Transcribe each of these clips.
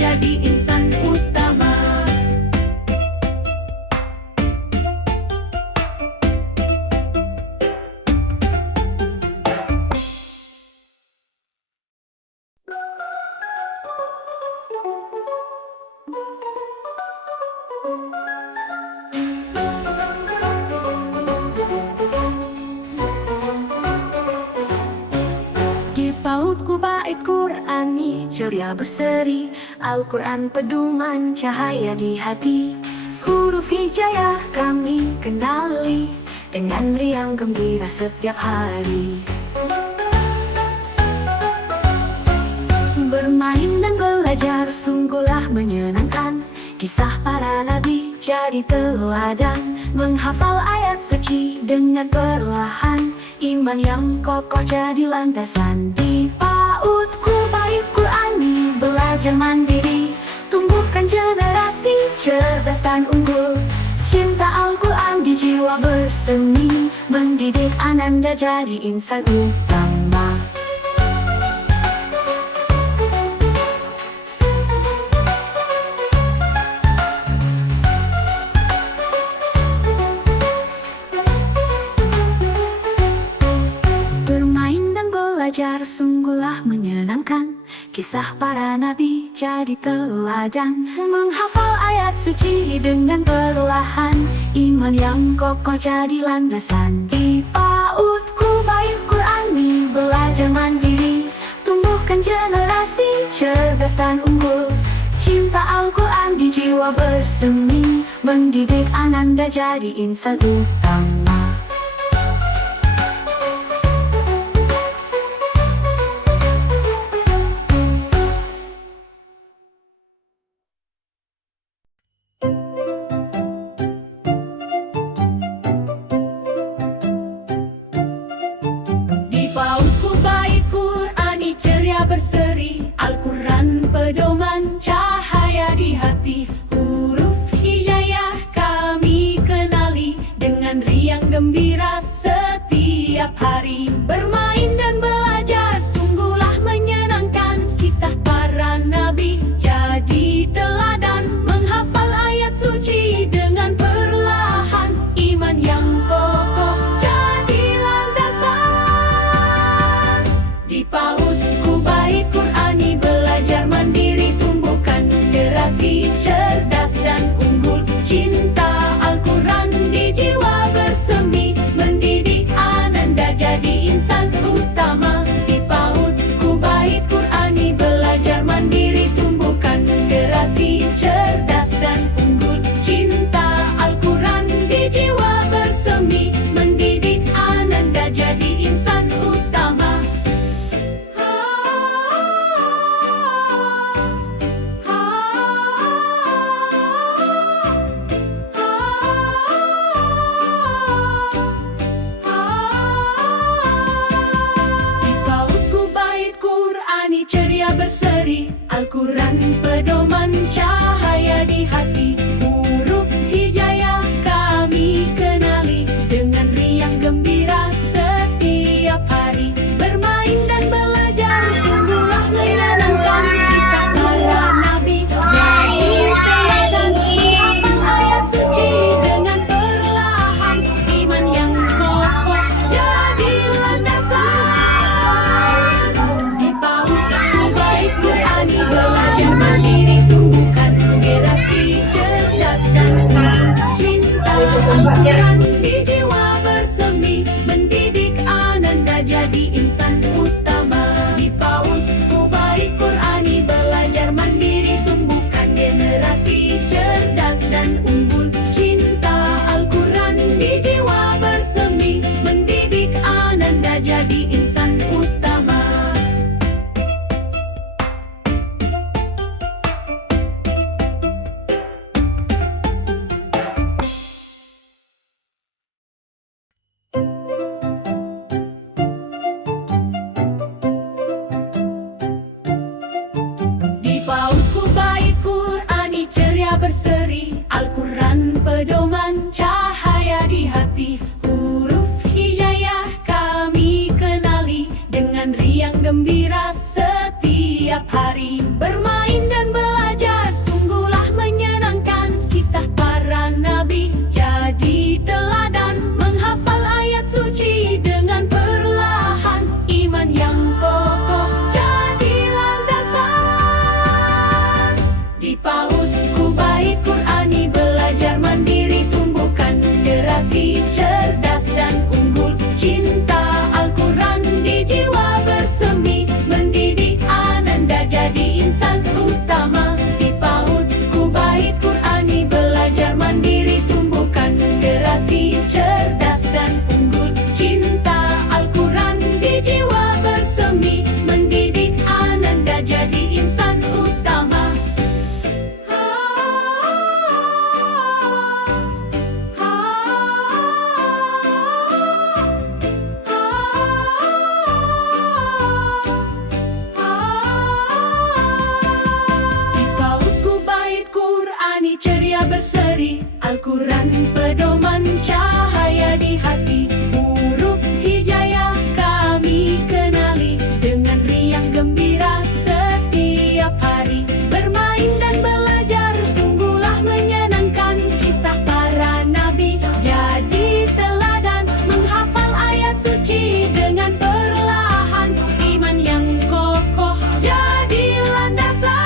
menjadi insan utama. Di pautku bait Qur'ani, ceria berseri, Al-Quran pedoman cahaya di hati. Huruf hijayah kami kenali, dengan riang gembira setiap hari. Bermain dan belajar sungguhlah menyenangkan, kisah para nabi jadi teladan. Menghafal ayat suci dengan perlahan, iman yang kokoh jadi landasan. Di pautku bait Qur'ani, belajar mandiri, tumbuhkan generasi cerdas dan unggul. Cinta Al-Quran di jiwa bersemi, mendidik ananda jadi insan utama. Belajar sungguhlah menyenangkan, kisah para nabi jadi teladan. Menghafal ayat suci dengan perlahan, iman yang kokoh jadi landasan. Di pautku bait Qur'ani, belajar mandiri, tumbuhkan generasi cerdas dan unggul. Cinta Al-Quran di jiwa bersemi, mendidik ananda jadi insan utama. Berseri, Al-Quran pedoman cahaya di hati. Huruf hijayah kami kenali, dengan riang gembira setiap hari. Bermain dan belajar sungguhlah menyenangkan, kisah para nabi jadi teladan. Menghafal ayat suci dengan perlahan, iman yang kokoh jadi landasan. Di pautku bait Qur'ani, belajar mandiri, tumbuhkan generasi cerdas dan unggul. Cinta Al-Quran di jiwa bersemi, mendidik ananda jadi insan utama. Di pautku bait Qur'ani, belajar mandiri, tumbuhkan generasi cerdas dan unggul. Cinta Al-Quran di jiwa bersemi, mendidik ananda jadi insan utama. Ceria berseri, Al-Quran pedoman cahaya di hati. Huruf hijayah kami kenali, dengan riang gembira setiap hari. Bermain dan belajar sungguhlah menyenangkan, kisah para nabi jadi teladan. Menghafal ayat suci dengan perlahan, iman yang kokoh jadi landasan. Di pautku bait Qur'ani, belajar mandiri, tumbuhkan berseri, Al-Quran pedoman cahaya di hati. Huruf hijayah kami kenali, dengan riang gembira setiap hari. Bermain dan belajar sungguhlah menyenangkan, kisah para nabi jadi teladan. Menghafal ayat suci dengan perlahan, iman yang kokoh jadi landasan.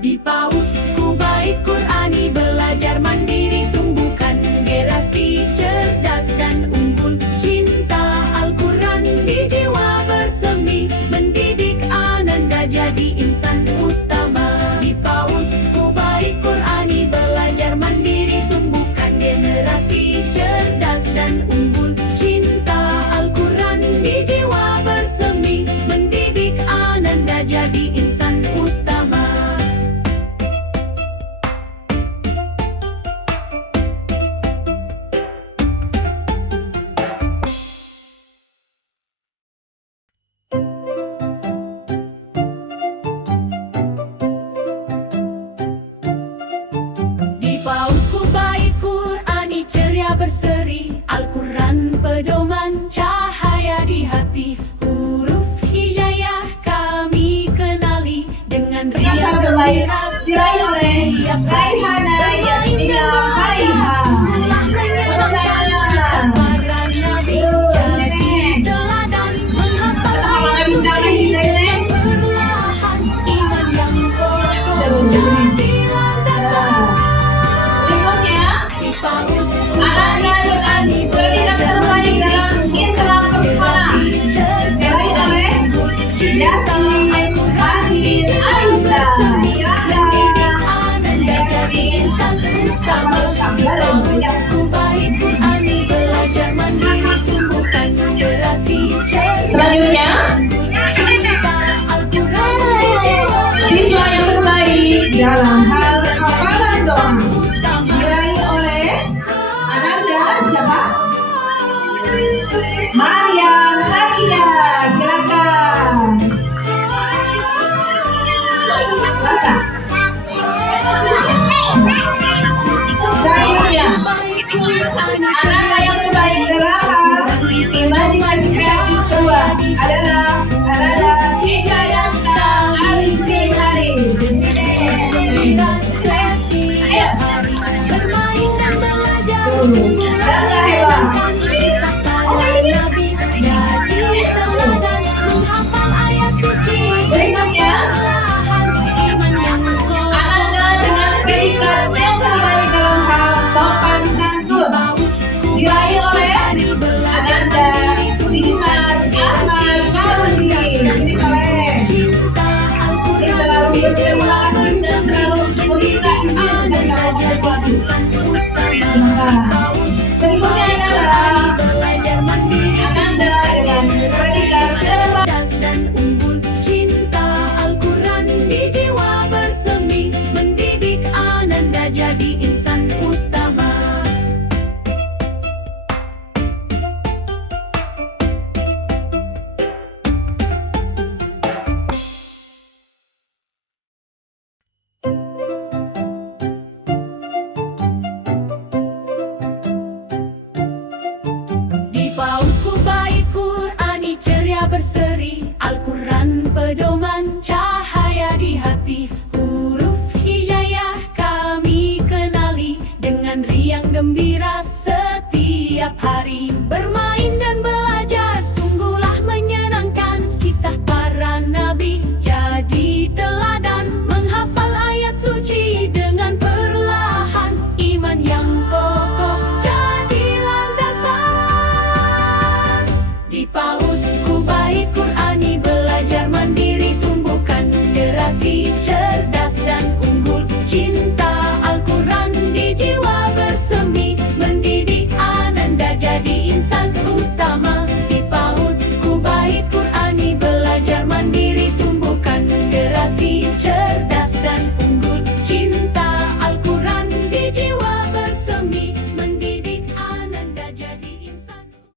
Di PAUD Kubai Qurani belajar mandiri, tumbuhkan generasi cerdas dan unggul. Cinta Al-Quran di jiwa bersemi, mendidik ananda jadi insan utama. Di PAUD Kubai Qurani belajar mandiri, tumbuhkan generasi cerdas dan unggul. Cinta Al-Quran di jiwa bersemi, mendidik ananda jadi insan utama. Di PAUD Kubai Qurani ceria berseri, Al-Quran pedoman cahaya di hati. Huruf hijayah kami kenali, dengan riang gembira diraih oleh Raihana Yasmina Haiha. kisah para nabi jadi teladan. Menghafal ayat suci perlahan, iman yang kokoh jadi landasan. Berikutnya, Di PAUD Ananda dengan predikat terbaik dalam Ikhlas Pesona diraih oleh Yasmin Arifin Aisyah. Selanjutnya, siswa yang terbaik dalam hal hafalan doa diraih oleh Ananda siapa? Maria Sakia, silakan. Lata. Selanjutnya, Ananda yang terbaik dalam hal imajinasi kreatif kedua adalah Ananda Eja Danta Arismin Haris. Ayo. Danta hebat. Berikutnya, Ananda dengan predikat yang terbaik dalam hal sopan santun diraih oleh Ananda Dimas Ahmad Kalbi. Ini keren. Ini terlalu berterima dan terlalu meminta izin dan sesuatu. Berikutnya,